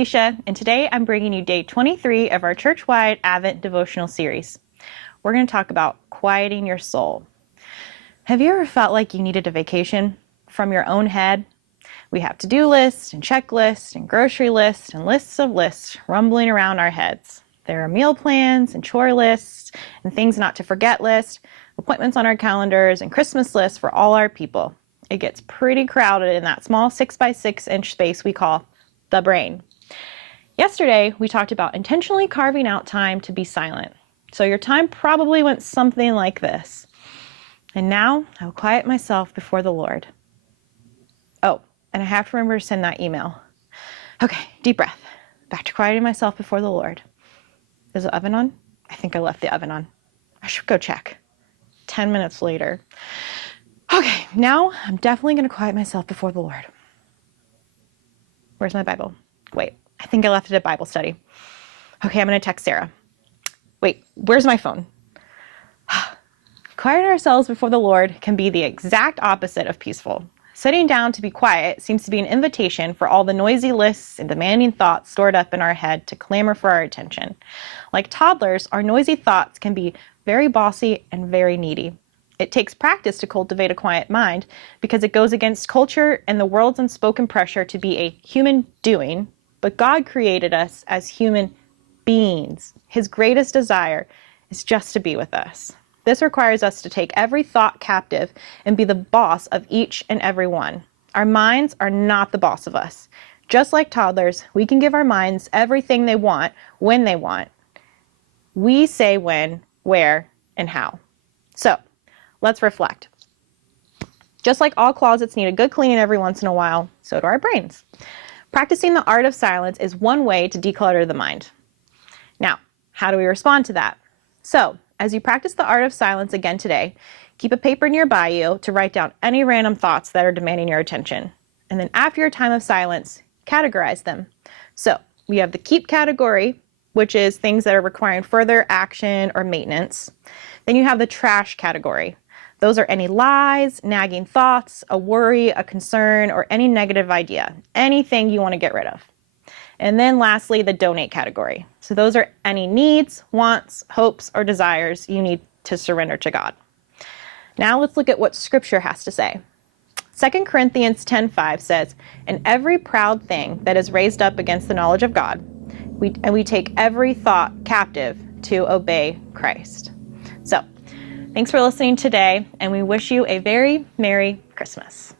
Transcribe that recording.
Alicia, and today I'm bringing you day 23 of our church-wide Advent devotional series. We're going to talk about quieting your soul. Have you ever felt like you needed a vacation from your own head? We have to-do lists and checklists and grocery lists and lists of lists rumbling around our heads. There are meal plans and chore lists and things not to forget lists, appointments on our calendars, and Christmas lists for all our people. It gets pretty crowded in that small 6x6-inch space we call the brain. Yesterday, we talked about intentionally carving out time to be silent. So your time probably went something like this. And now I will quiet myself before the Lord. Oh, and I have to remember to send that email. Okay, deep breath. Back to quieting myself before the Lord. Is the oven on? I think I left the oven on. I should go check. 10 minutes later. Okay, now I'm definitely going to quiet myself before the Lord. Where's my Bible? Wait, I think I left it at Bible study. Okay, I'm going to text Sarah. Wait, where's my phone? Quieting ourselves before the Lord can be the exact opposite of peaceful. Sitting down to be quiet seems to be an invitation for all the noisy lists and demanding thoughts stored up in our head to clamor for our attention. Like toddlers, our noisy thoughts can be very bossy and very needy. It takes practice to cultivate a quiet mind because it goes against culture and the world's unspoken pressure to be a human doing, but God created us as human beings. His greatest desire is just to be with us. This requires us to take every thought captive and be the boss of each and every one. Our minds are not the boss of us. Just like toddlers, we can give our minds everything they want when they want. We say when, where, and how. So, let's reflect. Just like all closets need a good cleaning every once in a while, so do our brains. Practicing the art of silence is one way to declutter the mind. Now, how do we respond to that? So, as you practice the art of silence again today, keep a paper nearby you to write down any random thoughts that are demanding your attention. And then after your time of silence, categorize them. So, we have the keep category, which is things that are requiring further action or maintenance. Then you have the trash category. Those are any lies, nagging thoughts, a worry, a concern, or any negative idea, anything you want to get rid of. And then lastly, the donate category. So those are any needs, wants, hopes, or desires you need to surrender to God. Now let's look at what Scripture has to say. 2 Corinthians 10:5 says, "And every proud thing that is raised up against the knowledge of God, we take every thought captive to obey Christ." So, thanks for listening today, and we wish you a very Merry Christmas.